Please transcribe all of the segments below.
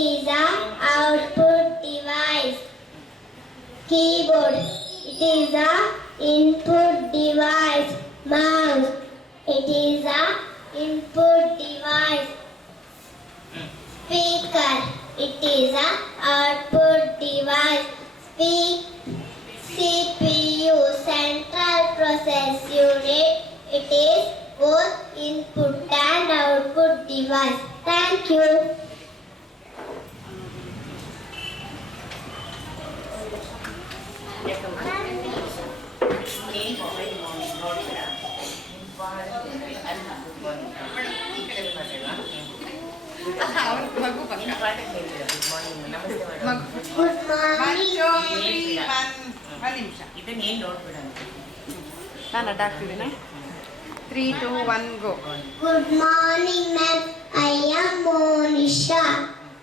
is a output device. Keyboard. It is a input device. Mouse. It is a input device. Speaker. It is a output device. CPU. Central Process Unit. It is both input and output device. Thank you. ನಾನು ಅಡ್ಡಾಗ್ತಿದ್ದೀನಿ 3, 2, 1 go. Good morning, ma'am. I am Monisha.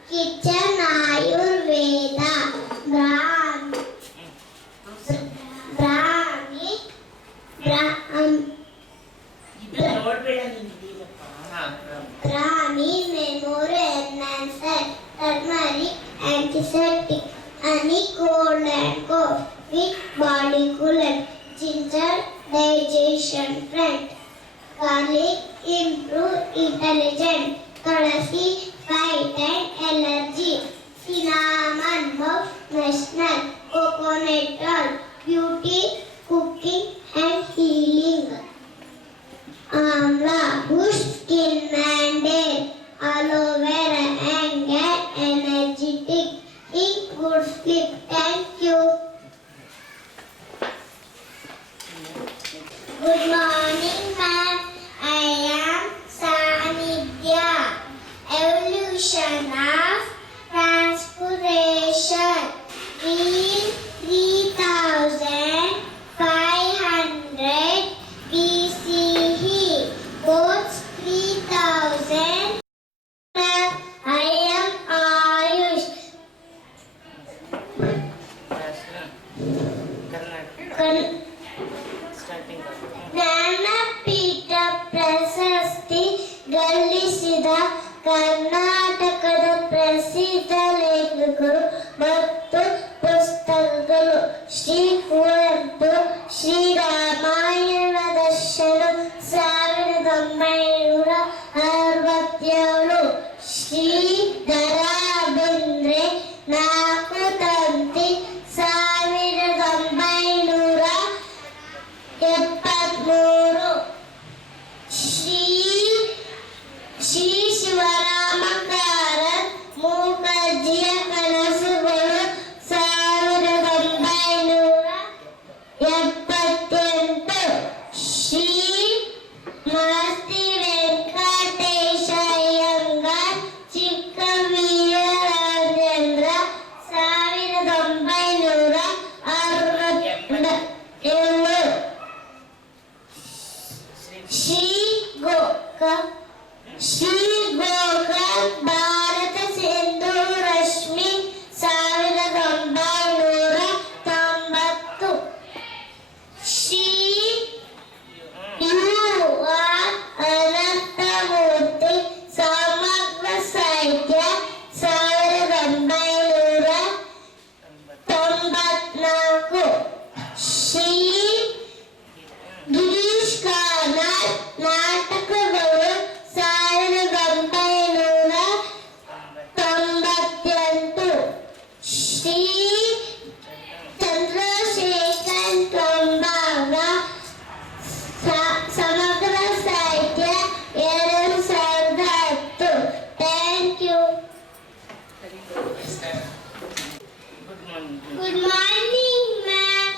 Kitchen Ayurveda. Brahmi memory enhancer. Turmeric antiseptic. Honey cold and cough. With body coolant. Ginger digestion friend. Garlic improve intelligence. Tulasi fight and allergy. Cinnamon mouth national. Coconut oil beauty, cooking and healing. Amla boost skin and hair. Aloe vera and get energetic. Eat good sleep. Thank you. Good morning, ma'am. I am Sanidhya. Evolution of transpiration. In 3500 BCE, both 3000. I am Ayush. Jnanpith ಪ್ರಶಸ್ತಿ ಗಳಿಸಿದ ಕರ್ನಾಟಕದ ಪ್ರಸಿದ್ಧ ಲೇಖಕರು ಮತ್ತು ಪುಸ್ತಕಗಳು ಶ್ರೀ ಕುವೆಂಪು. ಶ್ರೀರಾಮಾಯಣ ದರ್ಶನ 1967. ಶ್ರೀಧರ ಬೇಂದ್ರೆ 4 ತಂತಿ 1973. ಶ್ರೀ ಶಿವರಾಮ ಕಾರತ್ ಮೂಕಜ್ಜಿಯ ಕನಸುಗಳು 1978. ಶ್ರೀ ಮಸ್ತಿ ವೆಂಕಟೇಶ ಅಯ್ಯಂಗಾರ್ ಚಿಕ್ಕವೀರರಾಜೇಂದ್ರ 1967. ಶ್ರೀ ಗೋಕಲ್ ಭಾರತ ಸಿಂಧು ರಶ್ಮಿ 1990. ಶ್ರೀ ಯು ಆರ್ ಅನಂತಮೂರ್ತಿ ಸಮಗ್ರ ಸಾಹಿತ್ಯ 1994. ಶ್ರೀ ಗಿರೀಶ್ ಕಾರ್ನಾಡ್ ನಾಟಕಗಳು 1998. ಶ್ರೀ ಚಂದ್ರಶೇಖರ್ ಕಂಬಾಗ ಸಮಗ್ರ ಸಾಹಿತ್ಯ 2010. Thank you. Good morning, ma'am.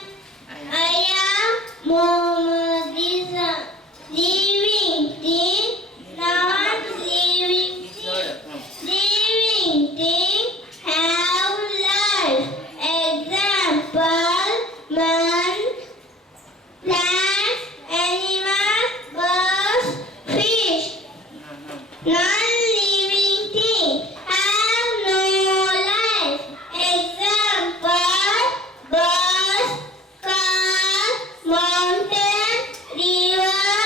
I am Mohammad Iza. Living thing, not living thing. Living thing have life. Example, man, plants, animals, birds, fish. Non-living thing have no life. Example, birds, cars, mountain, river,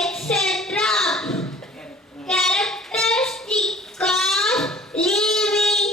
etc. Characteristic of living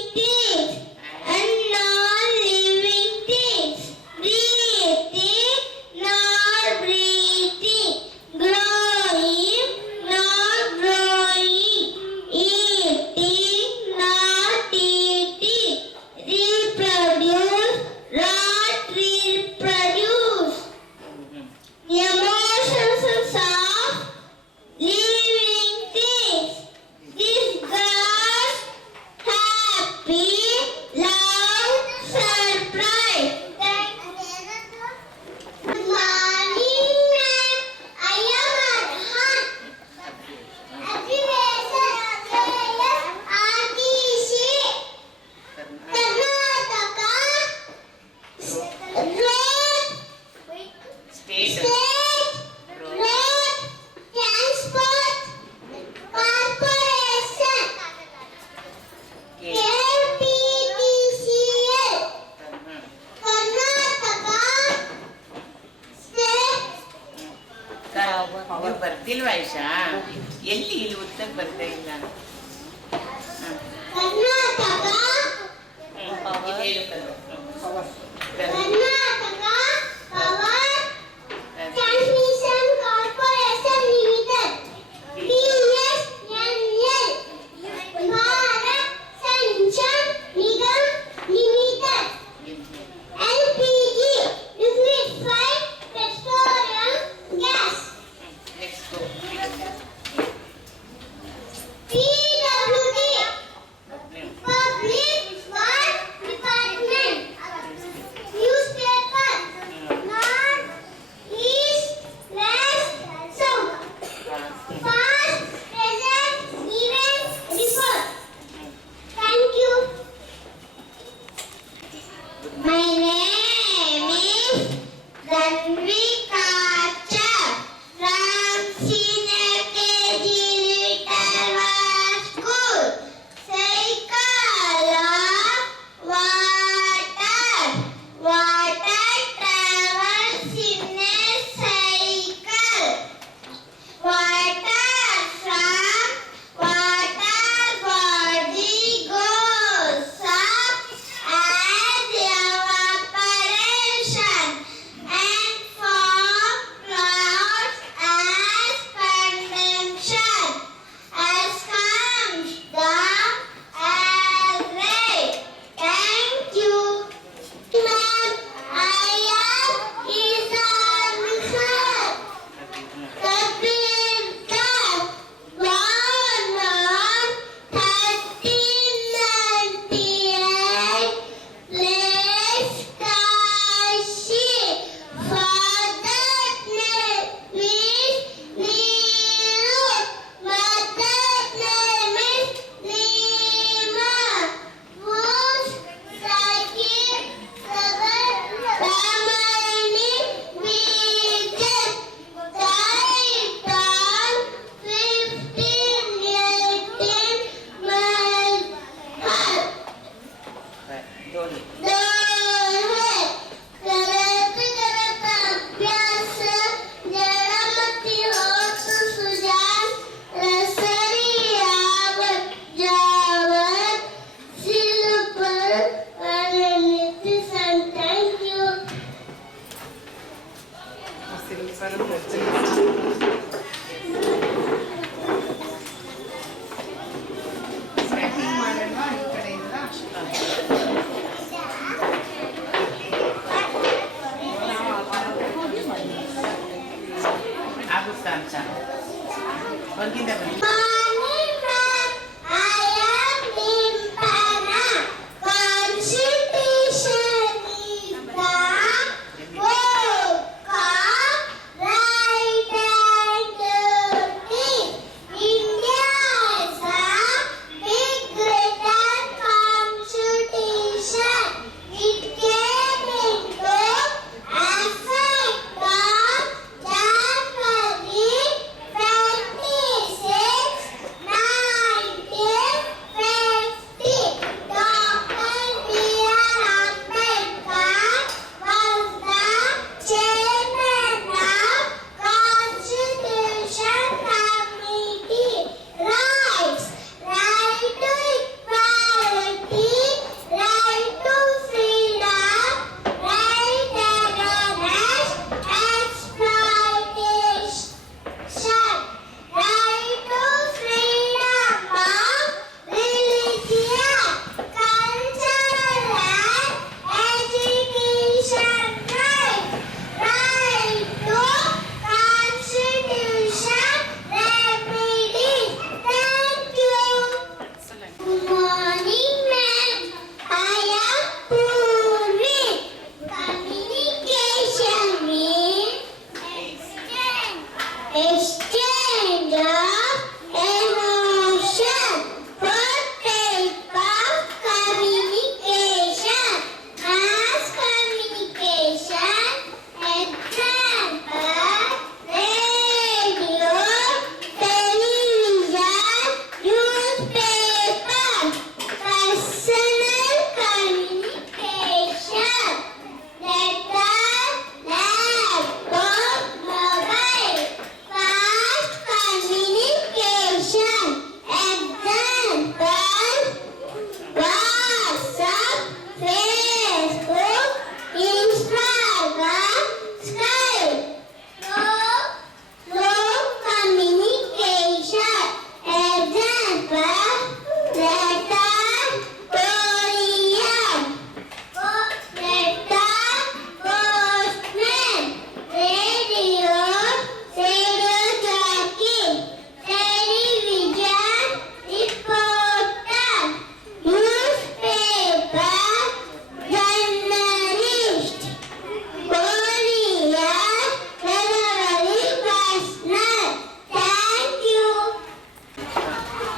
ಇಲ್ಲಿ ಉತ್ತಕ್ಕೆ ಬರ್ತಾ ಇಲ್ಲ. ಕರ್ನಾಟಕ ಇದು ಹೇಳು ಕಣೋ. Karnataka power transmission corporation limited BSNL Bharat Sanchar Nigam limited LPG liquefied petroleum gas next go. P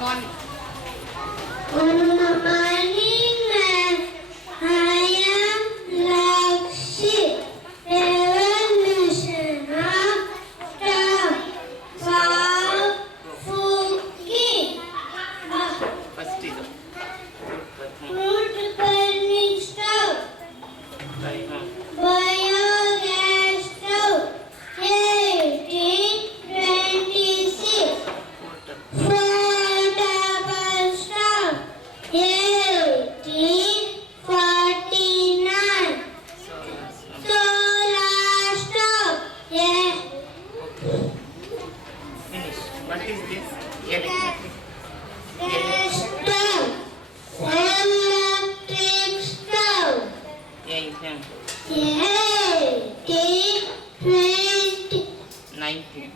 morning. Good morning, ma'am. I am Lakshi. Revolution of stop for cooking. First ಇದು. Fruit burning stove. Biogas stove. 1826. Portable stove. 1849. Solar stove. Yeah. Finish. What is this? Electric. Stove. Electric stove. Yeah. 1892. 90.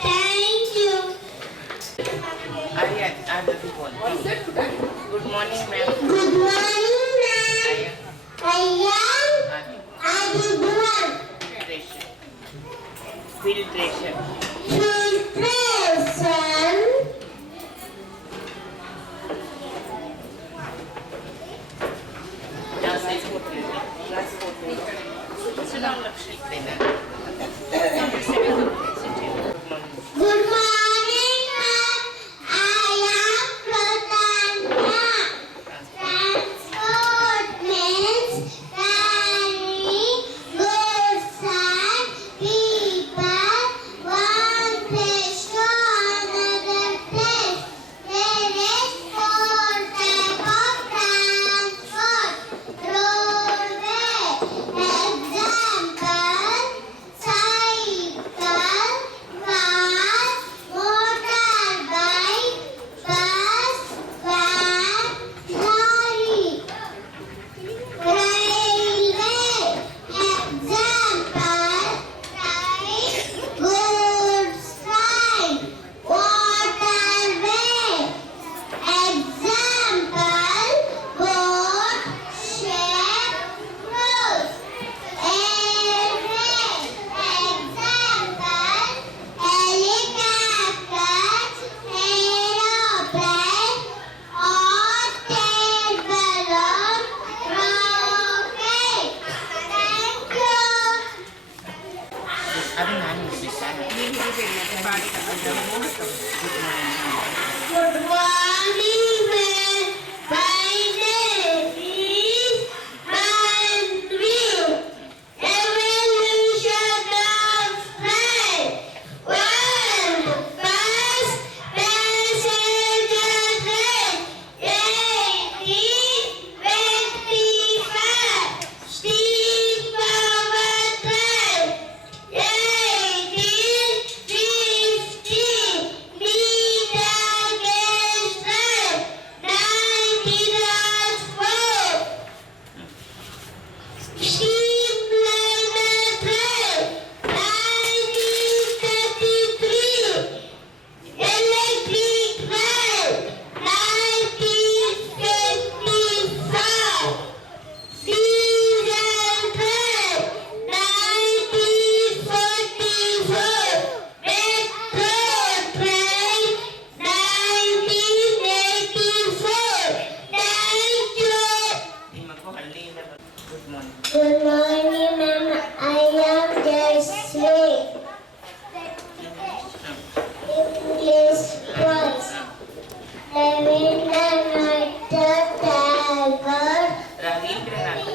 Thank you. Arya, the one. Good morning, ma'am. Good morning, ma'am. I am Adibuan. Filtration. Filtration. Filtration. Now say photo. Last photo. Sit down, Lakshmi. Sit down. Good morning, ma'am. I am Pratanya. Transport means carrying goods and people one place to another place. There is four types of transport. Roadway, example, cycle, car, motorbike, bus, van, lorry. Railway, example, train, goods train. Waterway, example, boat, ship, cruise. Airway, example, helicopter, aeroplane, hot air balloon, rocket. Thank you. ಅದು ನಾನು ಇರ್ಬೇಕಾ? Good morning, ma'am. My name is Andrew. Evolution of man. World first passenger train. 1825. Steam power train. 1850. Meter gauge train. 1904. Steamliner train. 1933. Electric train. 1955. Diesel train. 1944. Metro train. 1984. Thank you. ನಿಮಗೂ ಹಳ್ಳಿಯಿಂದ good morning. Good morning, ma'am. I am Jasmine. English voice. Rabindranath Tagore. Ravindranath.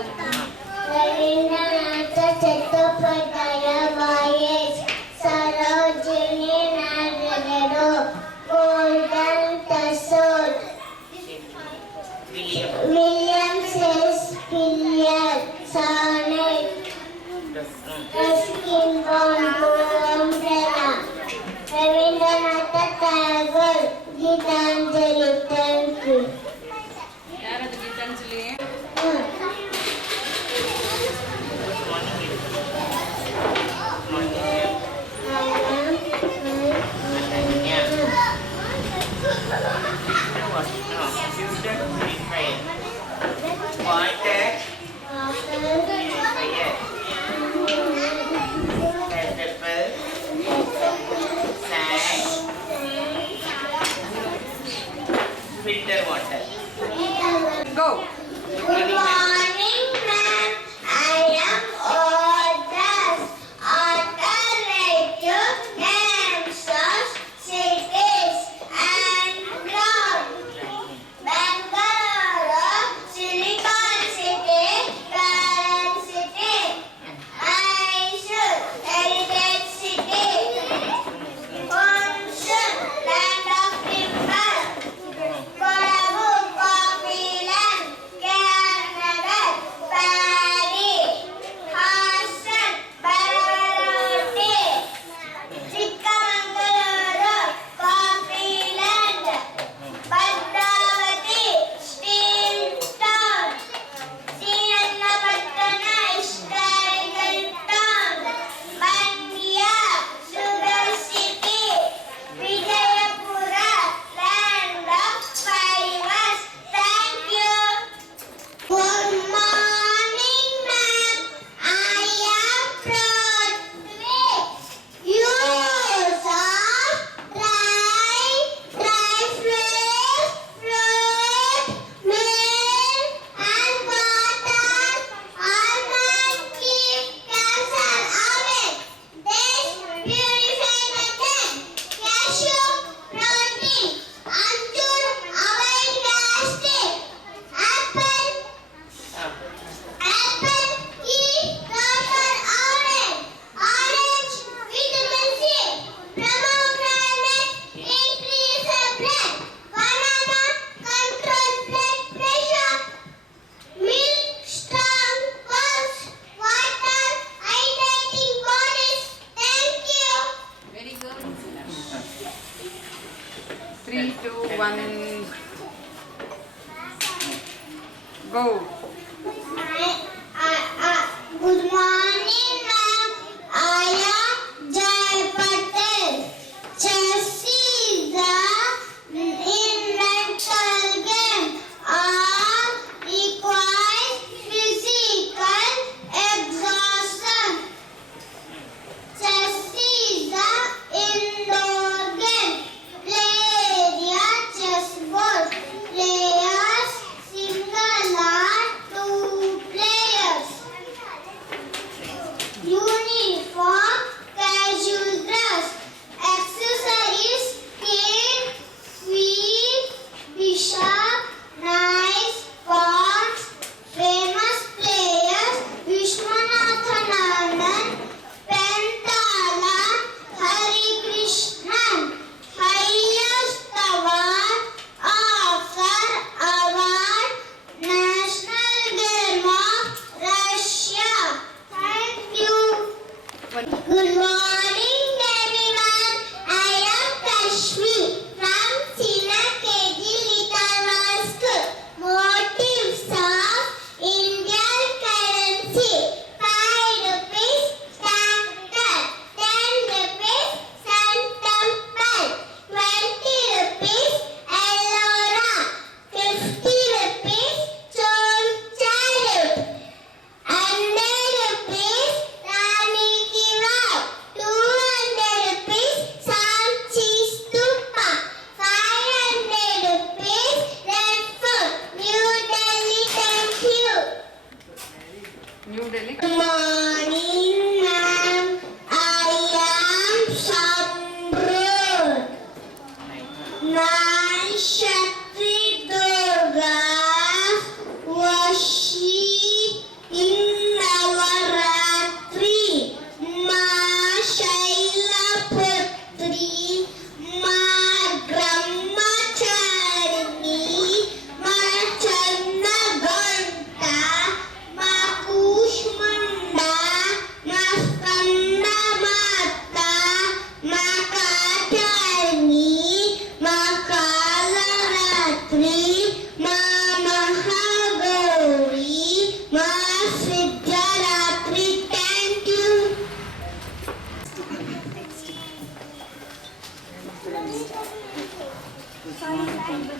Rabindranath Chattopadhyaya voice. Sarojini Naidu. Golden Tussauds. William. William Shakespeare. Sonnet. Ruskin Bond. Umbrella. Rabindranath Tagore. Gitanjali. Thank you. ಯಾರದು Geetanjali? 3, 2, 1, go. Good morning, ma'am. I am Jay Patel. Chess is the mental game or requires physical exhaustion. Chess is the indoor game played at chessboard. Players single or two players. Uniform, casual dress. Accessories: king, queen, bishop, knights, pawns. Famous players: Vishwanathan Anand, Pentala, Hari Krishnan. Highest award, Oscar award, National Game of Russia. Thank you. Good morning, everyone. I am Kashmi from Senior KG Little World School. Motives of Indian currency: 5 rupees tractor, 10 rupees centuple, 20 rupees ellora, 50 rupees chonchalut, 100 rupees Rani ki Vav, 200 rupees Sanchi Stupa, 500 rupees Red Fort, New Delhi. Thank you. New Delhi. Good morning, ma'am. I am Samrud. My Shakti Durga worship in Navaratri. Ma Shailaputri, Ma Brahmacharini, Ma Channagonta, Ma Kushmanda, Ma Skandamata, Ma Katyayani, Ma Kalaratri, Ma Mahagauri, Ma Siddharatri. Thank you.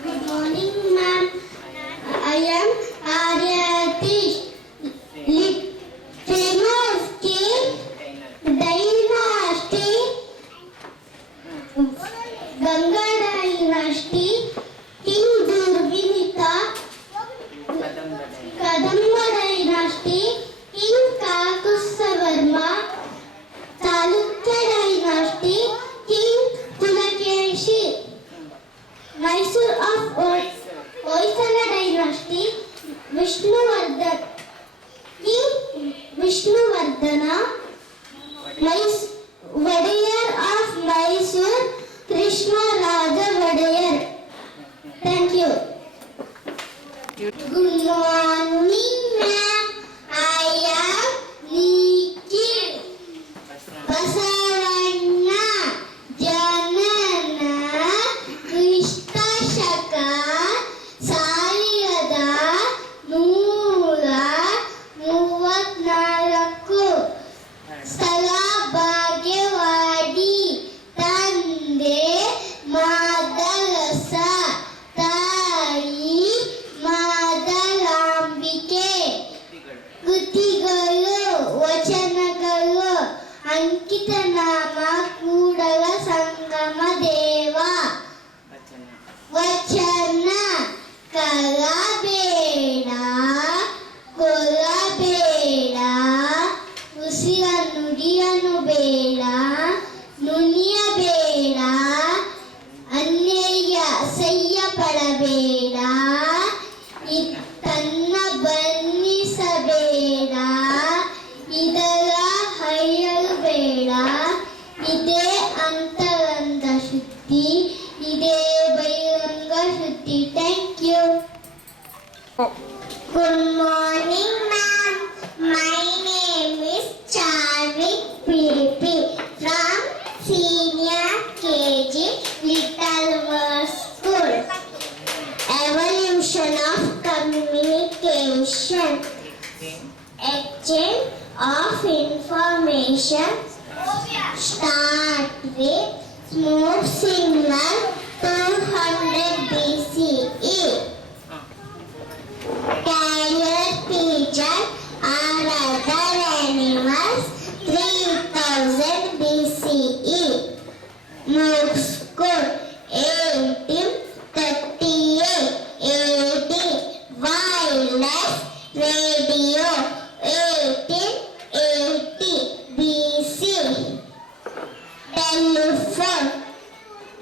Good morning, ma'am. I am Aryati. Famous king, dynasty, Ganga dynasty, King Durvinita, Kadamba dynasty, King Kakusavarma, Chalukya dynasty, King Pulakeshi, Mysore of Hoysala dynasty, Vishnuvardhan, King Vishnuvardhana, Vadayar of Mysore, Krishna Raja Vadayar. Thank you. Good morning, ma'am. I am Nikhil. Basavana Janana Kristashaka Saliyada Nura Muvatnalaku ಸ್ಥಳ ಭಾಗ್ಯವಾಡಿ ತಂದೆ ಮಾದರಸ ತಾಯಿ ಮಾದರಾಂಬಿಕೆ ಕೃತಿಗಳು ವಚನಗಳು ಅಂಕಿತ ನಾಮ ಕೂಡಲ ಸಂಗಮ ದೇವ ವಚನ ಕಲಬೇಡ ಕೊಲ್ಲಬೇಡ ಉಸಿರ ನುಡಿಯನು ಬೇಡ ನುಣಿಯಬೇಡ ಅನ್ಯಾಯ ಅಸಹ್ಯ ಪಡಬೇಡ ತನ್ನ ಬಣ್ಣಿಸಬೇಡ ಇದರ ಹೈಯಲು ಬೇಡ ಇದೇ ಅಂತರಂಗ ಶುದ್ಧಿ ಇದೇ ಬಹಿರಂಗ ಶುದ್ಧಿ. Thank you. Good morning, ma'am. My name is Charvik PP from Senior KG Little World Smooth signal 200 BCE. Carrier pigeon or other animals 3000 BCE. Morse code 1838 AD. Wireless radio 1880 BC. Telephone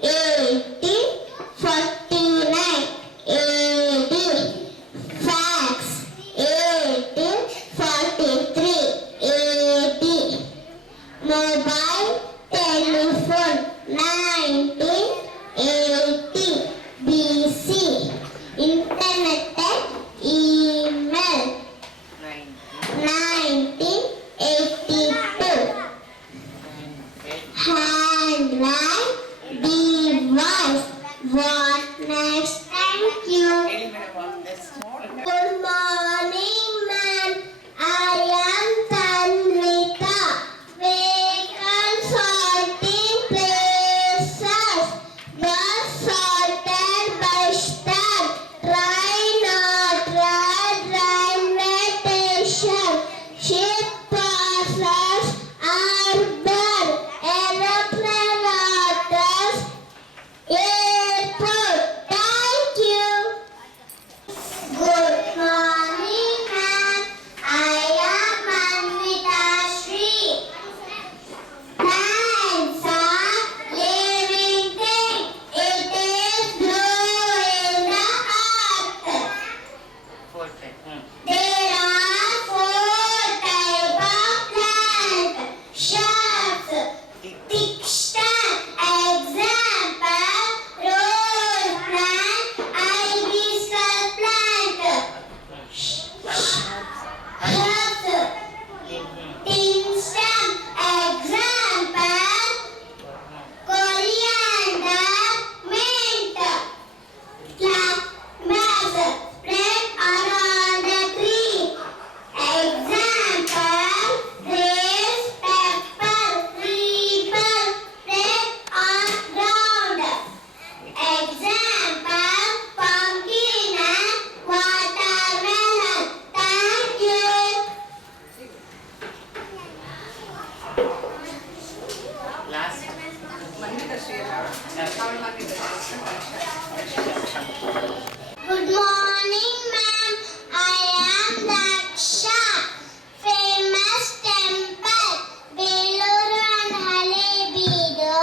1849 AD. Fax 1843 AD. Mobile telephone 1980 BC. Internet and email 1982. Handwrite device. What next? Thank you. ಹೇಳಿ madam next Good morning, ma'am. I am Tanvika. Vacant sorting places. Bus sorted bus stand. Train not ride railway station. Ship passes harbor. Aeroplane waters. Airport. Thank you. Good morning, ma'am. I am Manvita Shri. Plants are living thing. It is grow in the earth. 4 time There are 4 types of plants. Shrubs, thick stem, example, rose plant, hibiscus plant. Shrubs, thin stem, example, coriander, mint. Flowers spread around the tree. Example, grace, pepper, creeper spread on ground. Example, pumpkin and watermelon. Thank you. Last Manvita Shri ಅಲ್ಲ ಅವಳು Manvita Shri. Good morning, ma'am. I am Daksha. Famous temple, Beluru and Halebeedu.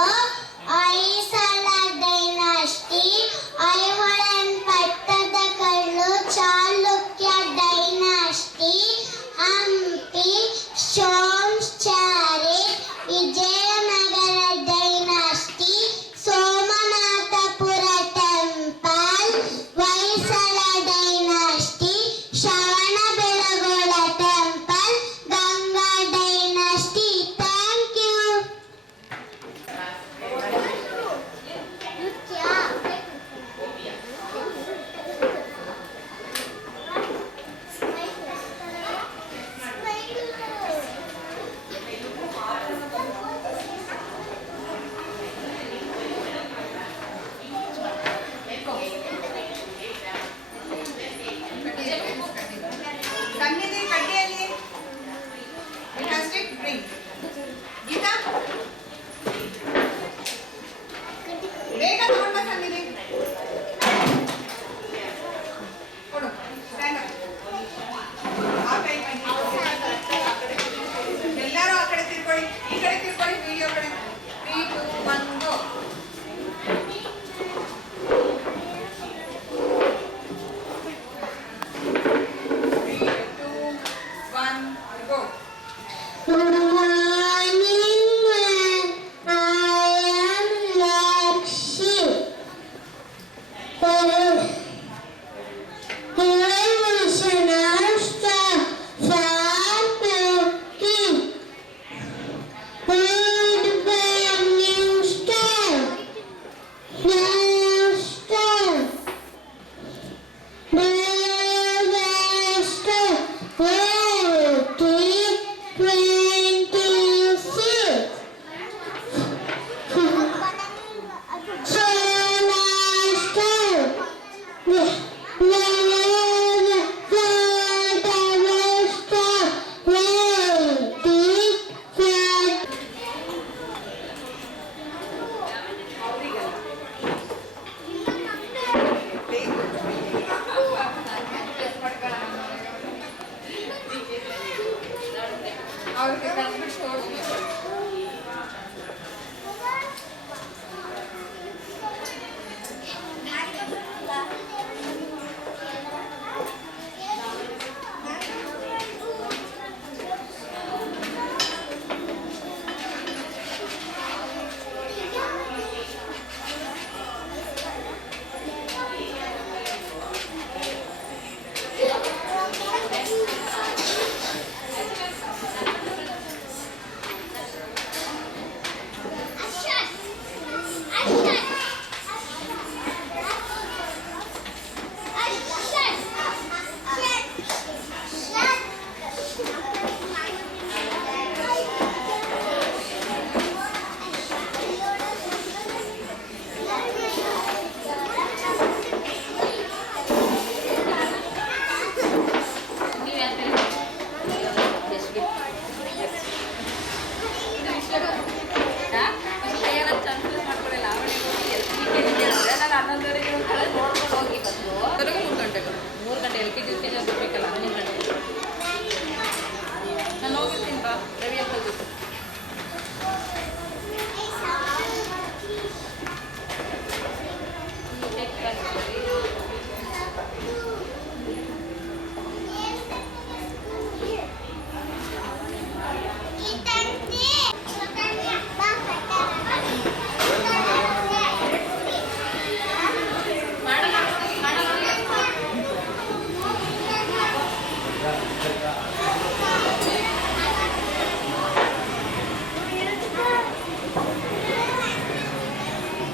Hoysala dynasty. Aiholen Pattadakallu Chalukya dynasty. Hampi, Somchari, Vijayanagara dynasty. Somanatapura temple, Vaisala dynasty.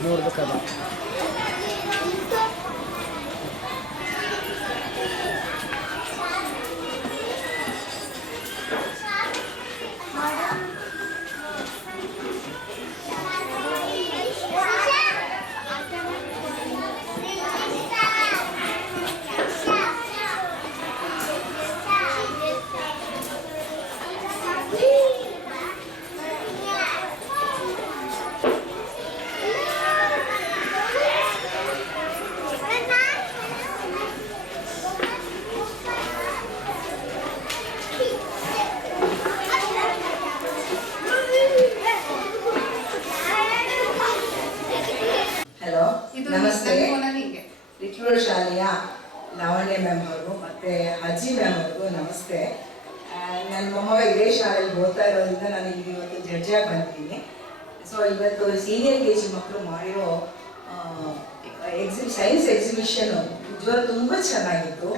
ನೋಡ್ಬೇಕದ. Hello, ಇದು ನಮಸ್ತೆ. ನನ್ನ ಫೋನಲ್ಲಿ ಹಿಂಗೆ. ಲಿಟ್ಲೂರು ಶಾಲೆಯ Lavanya ma'am ಅವರು ಮತ್ತು ಅಜ್ಜಿ ಮ್ಯಾಮ್ ಅವ್ರಿಗೂ ನಮಸ್ತೆ. ನನ್ನ ಮೊಮ್ಮಗ ಇದೇ ಶಾಲೆಯಲ್ಲಿ ಓದ್ತಾ ಇರೋದ್ರಿಂದ ನಾನು ಇಲ್ಲಿ ಇವತ್ತು ಜಡ್ಜಾಗಿ ಬಂದಿದ್ದೀನಿ. ಸೊ ಇವತ್ತು ಸೀನಿಯರ್ KG ಮಕ್ಕಳು ಮಾಡಿರೋ ಸೈನ್ಸ್ ಎಕ್ಸಿಬಿಷನ್ನು ನಿಜವಾಗ್ಲೂ ತುಂಬ ಚೆನ್ನಾಗಿತ್ತು.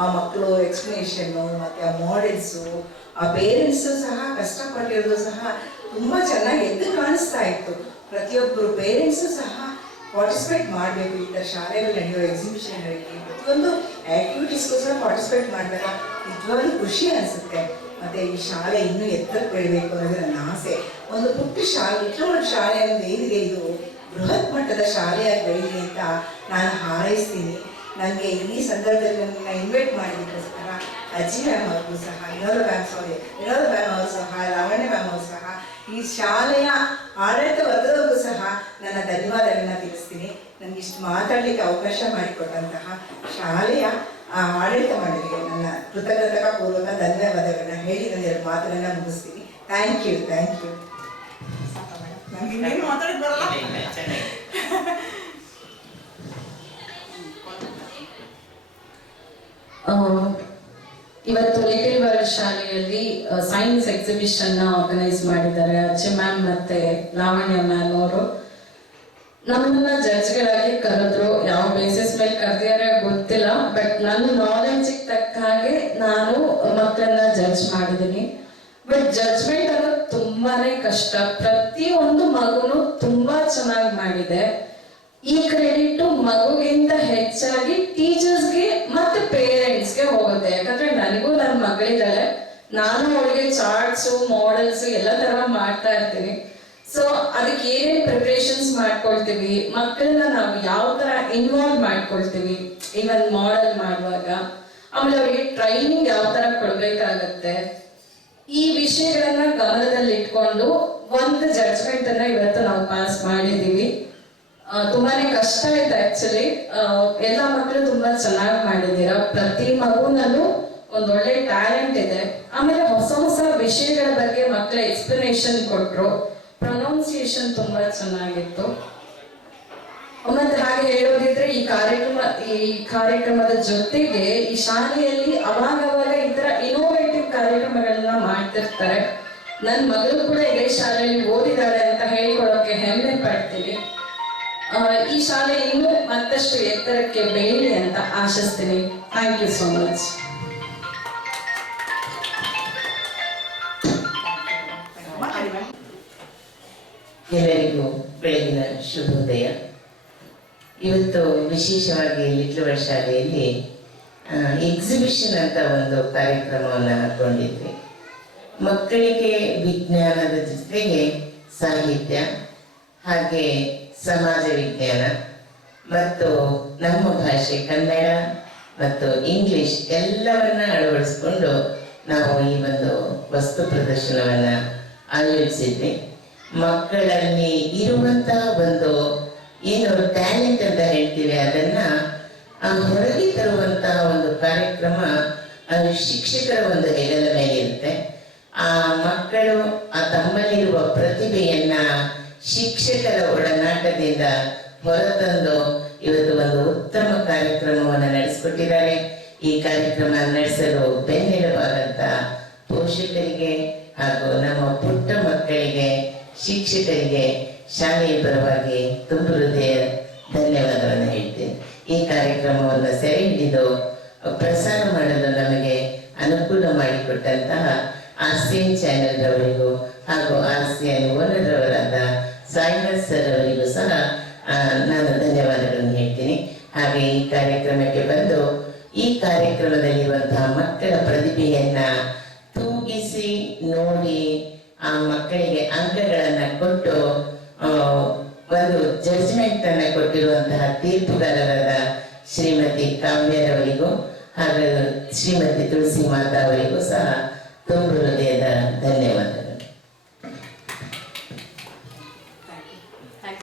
ಆ ಮಕ್ಕಳು ಎಕ್ಸ್ಪ್ಲನೇಷನ್ನು ಮತ್ತು ಆ ಮಾಡೆಲ್ಸು, ಆ ಪೇರೆಂಟ್ಸು ಸಹ ಕಷ್ಟಪಟ್ಟಿರೋದು ಸಹ ತುಂಬ ಚೆನ್ನಾಗಿ ಎದ್ದು ಕಾಣಿಸ್ತಾ ಇತ್ತು. ಪ್ರತಿಯೊಬ್ಬರು ಪೇರೆಂಟ್ಸು ಸಹ ಪಾರ್ಟಿಸಿಪೇಟ್ ಮಾಡಬೇಕು. ಈ ಥರ ಶಾಲೆಗಳು ನಡೆಯೋ ಎಕ್ಸಿಬಿಷನ್ಗಳಿಗೆ ಪ್ರತಿಯೊಂದು ಆ್ಯಕ್ಟಿವಿಟೀಸ್ಗೂ ಸಹ ಪಾರ್ಟಿಸಿಪೇಟ್ ಮಾಡಿದಾಗ ನಿಜವಾಗ್ಲೂ ಖುಷಿ ಅನಿಸುತ್ತೆ. ಮತ್ತು ಈ ಶಾಲೆ ಇನ್ನೂ ಎತ್ತರಕ್ಕೆ ಬೆಳಿಬೇಕು ಅನ್ನೋದು ನನ್ನ ಆಸೆ. ಒಂದು ಪುಟ್ಟ ಶಾಲೆ, ಲಿಟ್ಲೂರು ಶಾಲೆ ಅನ್ನೋದು ಏನಿದೆ, ಇದು ಬೃಹತ್ ಮಟ್ಟದ ಶಾಲೆಯಾಗಿ ಬೆಳೀಲಿ ಅಂತ ನಾನು ಹಾರೈಸ್ತೀನಿ. ನನಗೆ ಈ ಸಂದರ್ಭದಲ್ಲಿ ನನ್ನ ಇನ್ವೈಟ್ ಮಾಡಿದ್ದಕ್ಕೋಸ್ಕರ ಅಜ್ಜಿ ಮ್ಯಾಮ್ ಅವ್ರಿಗೂ ಸಹ, ವಿನೋದ ಮ್ಯಾಮ್ ಅವರು ಸಹ, ಲಾವಣ್ಯ ಮ್ಯಾಮ್ ಅವರು ಸಹ, ಈ ಶಾಲೆಯ ಆಡಳಿತ ವರ್ಗದವರಿಗೂ ಸಹ ನನ್ನ ಧನ್ಯವಾದಗಳನ್ನ ತಿಳಿಸ್ತೀನಿ. ನನಗೆ ಇಷ್ಟು ಮಾತಾಡಲಿಕ್ಕೆ ಅವಕಾಶ ಮಾಡಿಕೊಟ್ಟಂತಹ ಶಾಲೆಯ ಆಡಳಿತ ಮಂಡಳಿಗೆ ನನ್ನ ಕೃತಜ್ಞತಾ ಪೂರ್ವಕ ಧನ್ಯವಾದಗಳನ್ನ ಹೇಳಿ ನನ್ನ ಎರಡು ಮಾತುಗಳನ್ನ ಮುಗಿಸ್ತೀನಿ. Thank you. ನನಗೆ ಇನ್ನೇನು ಮಾತಾಡಕ್ಕೆ ಬರಲ್ಲ. ಇವತ್ತು ಲಿಟಲ್ ವರ್ಲ್ಡ್ ಶಾಲೆಯಲ್ಲಿ ಸೈನ್ಸ್ ಎಕ್ಸಿಬಿಷನ್ ಆರ್ಗನೈಸ್ ಮಾಡಿದ್ದಾರೆ. ಅಜ್ಜಿ ಮ್ಯಾಮ್ ಮತ್ತೆ ಲಾವಣ್ಯ ಮ್ಯಾಮ್ ಅವರು ನಮ್ಮನ್ನ ಜಡ್ಜ್ಗಳಾಗಿ ಕರೆದ್ರು. ಯಾವ ಬೇಸಿಸ್ ಮೇಲೆ ಕರೆದಿದ್ದಾರೆ ಗೊತ್ತಿಲ್ಲ, ಬಟ್ ನನ್ನ ನಾಲೆಡ್ಜಿಗೆ ತಕ್ಕ ಹಾಗೆ ನಾನು ಮಕ್ಕಳನ್ನ ಜಡ್ಜ್ ಮಾಡಿದ್ದೀನಿ. ಬಟ್ ಜಡ್ಜ್ಮೆಂಟ್ ಅನ್ನೋದು ತುಂಬಾನೇ ಕಷ್ಟ. ಪ್ರತಿಯೊಂದು ಮಗುನು ತುಂಬಾ ಚೆನ್ನಾಗಿ ಮಾಡಿದೆ. ಈ ಕ್ರೆಡಿಟ್ ಮಗುಗಿಂತ ಹೆಚ್ಚಾಗಿ ಟೀಚರ್ಸ್ಗೆ ಮತ್ತೆ ಪೇರೆಂಟ್ಸ್ಗೆ ಹೋಗುತ್ತೆ. ಯಾಕಂದ್ರೆ ನನಗೂ ನನ್ನ ಮಗಳಿದ್ದಾಳೆ, ನಾನು ಅವಳಿಗೆ ಚಾರ್ಟ್ಸು ಮಾಡೆಲ್ಸ್ ಎಲ್ಲ ತರ ಮಾಡ್ತಾ ಇರ್ತೀನಿ. ಸೊ ಅದಕ್ಕೆ ಏನೇನು ಪ್ರಿಪ್ರೇಷನ್ಸ್ ಮಾಡ್ಕೊಳ್ತೀವಿ, ಮಕ್ಕಳನ್ನ ನಾವು ಯಾವ ತರ ಇನ್ವಾಲ್ವ್ ಮಾಡ್ಕೊಳ್ತೀವಿ, ಇವನ್ ಮಾಡೆಲ್ ಮಾಡುವಾಗ, ಆಮೇಲೆ ಅವರಿಗೆ ಟ್ರೈನಿಂಗ್ ಯಾವ ತರ ಕೊಡ್ಬೇಕಾಗತ್ತೆ, ಈ ವಿಷಯಗಳನ್ನ ಗಮನದಲ್ಲಿ ಇಟ್ಕೊಂಡು ಒಂದು ಜಡ್ಜ್ಮೆಂಟ್ ಅನ್ನ ಇವತ್ತು ನಾವು ಪಾಸ್ ಮಾಡಿದೀವಿ. ತುಂಬಾನೇ ಕಷ್ಟ ಆಯ್ತು ಆಕ್ಚುಲಿ. ಎಲ್ಲ ಮಕ್ಕಳು ತುಂಬಾ ಚೆನ್ನಾಗಿ ಮಾಡಿದ್ದೀರಾ. ಪ್ರತಿ ಮಗುನಲ್ಲೂ ಒಂದೊಳ್ಳೆ ಟ್ಯಾಲೆಂಟ್ ಇದೆ. ಆಮೇಲೆ ಹೊಸ ಹೊಸ ವಿಷಯಗಳ ಬಗ್ಗೆ ಮಕ್ಕಳ ಎಕ್ಸ್ಪ್ಲನೇಷನ್ ಕೊಟ್ರು. ಪ್ರೊನೌನ್ಸಿಯೇಷನ್ ತುಂಬಾ ಚೆನ್ನಾಗಿತ್ತು. ಮತ್ತೆ ಹಾಗೆ ಹೇಳೋದಿದ್ರೆ ಈ ಕಾರ್ಯಕ್ರಮದ ಜೊತೆಗೆ ಈ ಶಾಲೆಯಲ್ಲಿ ಅವಾಗವಾಗ ಈ ತರ ಇನೋವೇಟಿವ್ ಕಾರ್ಯಕ್ರಮಗಳನ್ನ ಮಾಡ್ತಿರ್ತಾರೆ. ನನ್ನ ಮಗಳು ಕೂಡ ಇದೇ ಶಾಲೆಯಲ್ಲಿ ಓದಿದಾಳೆ ಅಂತ ಹೇಳ್ಕೊಳಕ್ಕೆ ಹೆಮ್ಮೆ ಪಡ್ತೀನಿ. ಈ ಶಾಲೆ ಇನ್ನೂ ಮತ್ತಷ್ಟು ಎತ್ತರಕ್ಕೆ ಬೆಳೀಲಿ ಅಂತ ಆಶಿಸ್ತೀನಿ. Thank you so much. ಎಲ್ಲರಿಗೂ ಬೆಳಗಿನ ಶುಭೋದಯ. ಇವತ್ತು ವಿಶೇಷವಾಗಿ ಲಿಟ್ಲೂರು ಶಾಲೆಯಲ್ಲಿ ಎಕ್ಸಿಬಿಷನ್ ಅಂತ ಒಂದು ಕಾರ್ಯಕ್ರಮವನ್ನು ಹಾಕೊಂಡಿದ್ವಿ. ಮಕ್ಕಳಿಗೆ ವಿಜ್ಞಾನದ ಜೊತೆಗೆ ಸಾಹಿತ್ಯ, ಹಾಗೆ ಸಮಾಜ ವಿಜ್ಞಾನ ಮತ್ತು ನಮ್ಮ ಭಾಷೆ ಕನ್ನಡ ಮತ್ತು ಇಂಗ್ಲಿಷ್ ಎಲ್ಲವನ್ನ ಅಳವಡಿಸ್ಕೊಂಡು ನಾವು ಈ ಒಂದು ವಸ್ತು ಪ್ರದರ್ಶನವನ್ನು ಆಯೋಜಿಸಿದ್ವಿ. ಮಕ್ಕಳಲ್ಲಿ ಇರುವಂತಹ ಒಂದು ಏನು ಟ್ಯಾಲೆಂಟ್ ಅಂತ ಹೇಳ್ತೀವಿ, ಅದನ್ನ ಹೊರಗೆ ತರುವಂತಹ ಒಂದು ಕಾರ್ಯಕ್ರಮ ಅದು ಶಿಕ್ಷಕರ ಒಂದು ಹೆಗಲ ಮೇಲೆ ಇರುತ್ತೆ. ಆ ಮಕ್ಕಳು ತಮ್ಮಲ್ಲಿರುವ ಪ್ರತಿಭೆಯನ್ನ ಶಿಕ್ಷಕರ ಒಡನಾಟದಿಂದ ಹೊರತಂದು ಇವತ್ತು ಒಂದು ಉತ್ತಮ ಕಾರ್ಯಕ್ರಮವನ್ನು ನಡೆಸಿಕೊಟ್ಟಿದ್ದಾರೆ. ಈ ಕಾರ್ಯಕ್ರಮ ನಡೆಸಲು ಬೆನ್ನೆಲುಬಾದಂತ ಪೋಷಕರಿಗೆ ಹಾಗೂ ನಮ್ಮ ಪುಟ್ಟ ಮಕ್ಕಳಿಗೆ, ಶಿಕ್ಷಕರಿಗೆ ಶಾಲೆಯ ಪರವಾಗಿ ತುಂಬ ಹೃದಯ ಧನ್ಯವಾದವನ್ನು ಹೇಳ್ತೇನೆ. ಈ ಕಾರ್ಯಕ್ರಮವನ್ನು ಸೆರೆ ಹಿಡಿದು ಪ್ರಸಾರ ಮಾಡಲು ನಮಗೆ ಅನುಕೂಲ ಮಾಡಿಕೊಟ್ಟಂತಹ RCN ಚಾನೆಲ್ ಅವರಿಗೂ ಹಾಗೂ RCN ಓನರ್ ಅವರಾದ ಸಾಯಿನಾಥ್ ಸರ್ ಅವರಿಗೂ ಸಹ ಹಾಗೆ ಈ ಕಾರ್ಯಕ್ರಮಕ್ಕೆ ಬಂದು ಈ ಕಾರ್ಯಕ್ರಮದಲ್ಲಿರುವಂತಹ ಮಕ್ಕಳ ಪ್ರತಿಭೆಯನ್ನ ತೂಗಿಸಿ ನೋಡಿ ಆ ಮಕ್ಕಳಿಗೆ ಅಂಕಗಳನ್ನ ಕೊಟ್ಟು ಒಂದು ಜಡ್ಜ್ಮೆಂಟ್ ಅನ್ನ ಕೊಟ್ಟಿರುವಂತಹ ತೀರ್ಪುಗಾರರಾದ ಶ್ರೀಮತಿ ಕಾವ್ಯರವರಿಗೂ ಹಾಗೂ ಶ್ರೀಮತಿ ತುಳಸಿ ಮಾತಾ ಅವರಿಗೂ ಸಹ ತುಂಬ ಹೃದಯದ ಧನ್ಯವಾದ.